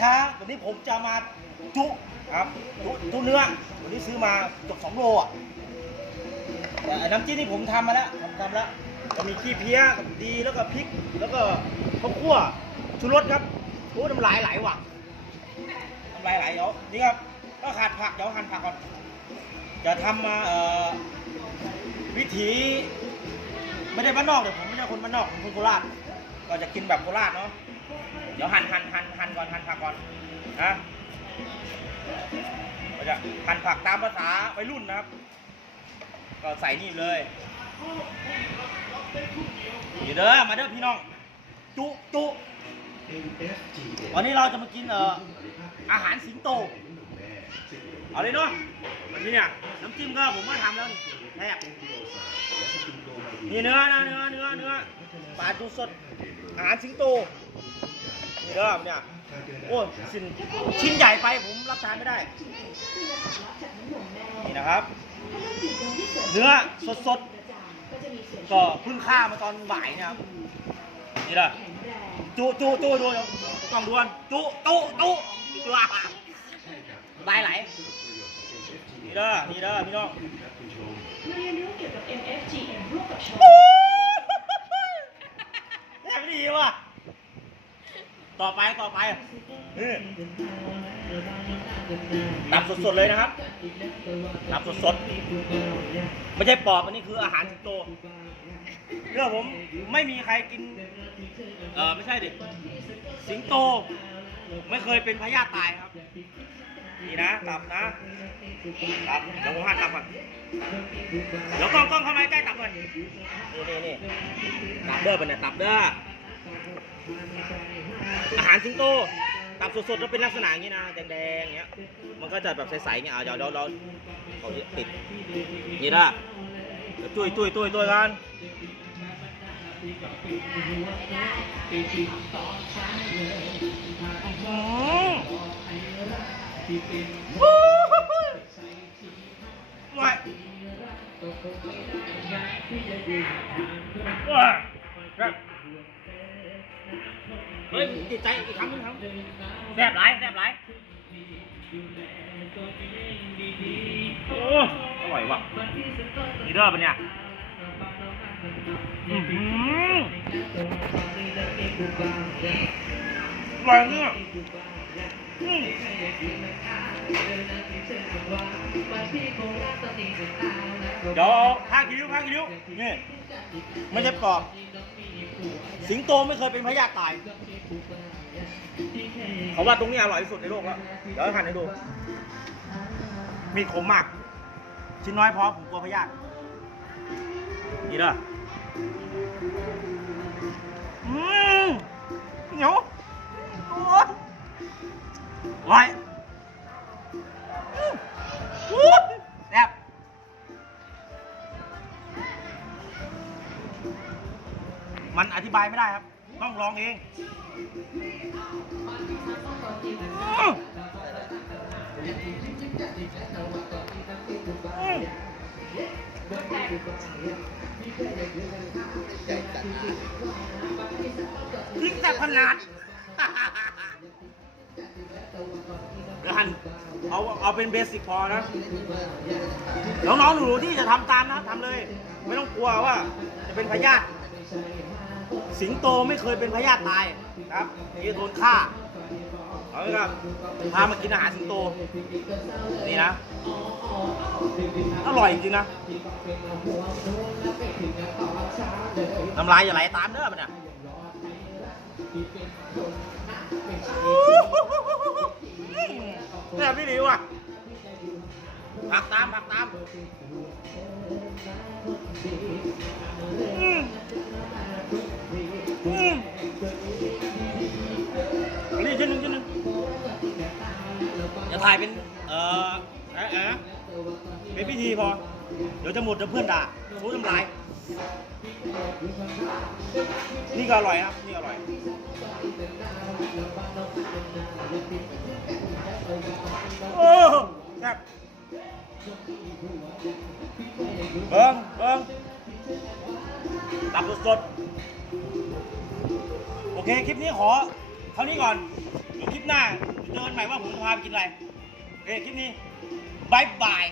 ค้าวันนี้ผมจะมาจุครับจุจุเนื้อวันนี้ซื้อมาเกือบสองโลอะแต่น้ำจิ้มนี่ผมทำมาแล้วผมทำแล้วก็มีขี้เพี้ยกับดีแล้วก็พริก แล้วก็ข้าวคั่วชูรสครับโอ้น้ำลายไหลว่ะน้ำลายไหลเดี๋ยวนี่ครับก็ขาดผักเดี๋ยวหั่นผักก่อนจะทำมาเอ่อวิถีไม่ได้บ้านนอกเดี๋ยวผมไม่ใช่คนบ้านนอกผมคนโคราชก็จะกินแบบโคราชเนาะเดี๋ยวหั่นหั่น ก่อนหั่นผักก่อนนะเราจะหั่นผักตามภาษาวัยรุ่นนะครับ ก็ใส่นี่เลยนี่เด้อมาเด้อพี่น้อง จุจุวันนี้เราจะมากินเอ่ออาหารสิงโตเอาเลยเนาะนี่เนี่ยน้ำจิ้มก็ผมก็ทำแล้วนี่แทบนี่เนื้อนะเนื้อเนื้อเนื้อปลาจุสดอาหารสิงโต นี่เริ่มเนี่ยโอ้ชิ้นชิ้นใหญ่ไปผมรับทานไม่ได้ นี่นะครับ เนื้อสดๆ ก็เพิ่งฆ่ามาตอนบ่ายเนี่ยครับ นี่แหละจุจุจุดูกล่องดวนจุจุจุจุอะลายไหลนี่เด้อนี่เด้อพี่น้องมาเรียนรู้เกี่ยวกับ MFGM ร่วมกับชมแทบดีว่ะ ต่อไปต่อไปนี่ตับสดๆเลยนะครับตับสดๆไม่ใช่ปอบอันนี้คืออาหารสิงโตเรื่องผมไม่มีใครกิน เออไม่ใช่ดิสิงโต ไม่เคยเป็นพยาตายครับนี่นะตับนะตับเดี๋ยวผมหั่นตับก่อนเดี๋ยวกล้องกล้องเข้ามาใกล้ตับก่อนนี่นี่นี่ตับเด้อเป็นยตับเด้อ อาหารสิงโตตับสดๆแล้วเป็นลักษณะอย่างนี้นะแดงๆอย่างเงี้ยมันก็จะแบบใสๆอย่างเงี้ยเอาเดี๋ยวเราเราเอาติดนี่นะเดี๋ยวจุ้ยจุ้ยจุ้ยจุ้ยกันวู้ฮู้ฮู้ไว้ว้าครับ เฮ้ยติดใจอีกครั้งนึงครับแซ่บหลายแซ่บหลายโอ้อร่อยว่ะนี่เด้อปะเนี่ยอื้อร่อยเนี่ยเดี๋ยวผ้ากิริ้วผ้ากิริ้วนี่ไม่ใช่ปอบ สิงโตไม่เคยเป็นพยาตาย เขาว่าตรงนี้อร่อยที่สุดในโลกแล้ว เดี๋ยวให้พันให้ดู มีขมมาก ชิ้นน้อยพอผมกลัวพยาธินี่เด้อ มันอธิบายไม่ได้ครับ ต้องลองเองอืมอืมพริกแต่ขนาดเดี๋ยวหันเอาเอาเป็นเบสิกพอนะ น้องๆหนูๆที่จะทำตามนะครับทำเลย ไม่ต้องกลัวว่าจะเป็นพยาธิ สิงโตไม่เคยเป็นพยาธิตายครับนี่โดนฆ่าเอาลยครับพามากินอาหารสิงโต นี่นะ อร่อยจริงนะ น้ำลายอย่าไหลตามเด้อมันอะเนี่ยพี่หลิวอะ ผักตามผักตามอืมอืมอันนี้ชิ้นหนึ่งชิ้นหนึ่งอย่าถ่ายเป็น เอ่อแอะแอะเป็นพิธีพอ เดี๋ยวจะหมดเดี๋ยวเพื่อนด่ารู้น้ำลาย นี่ก็อร่อยครับ นี่อร่อยโอ้แซ่บ เบิ้งเบิ้งตับสดๆโอเค คลิปนี้ขอเท่านี้ก่อนเดี๋ยวคลิปหน้าเจอใหม่ว่าผมจะพาไปกินอะไรเอ้คลิปนี้บายบาย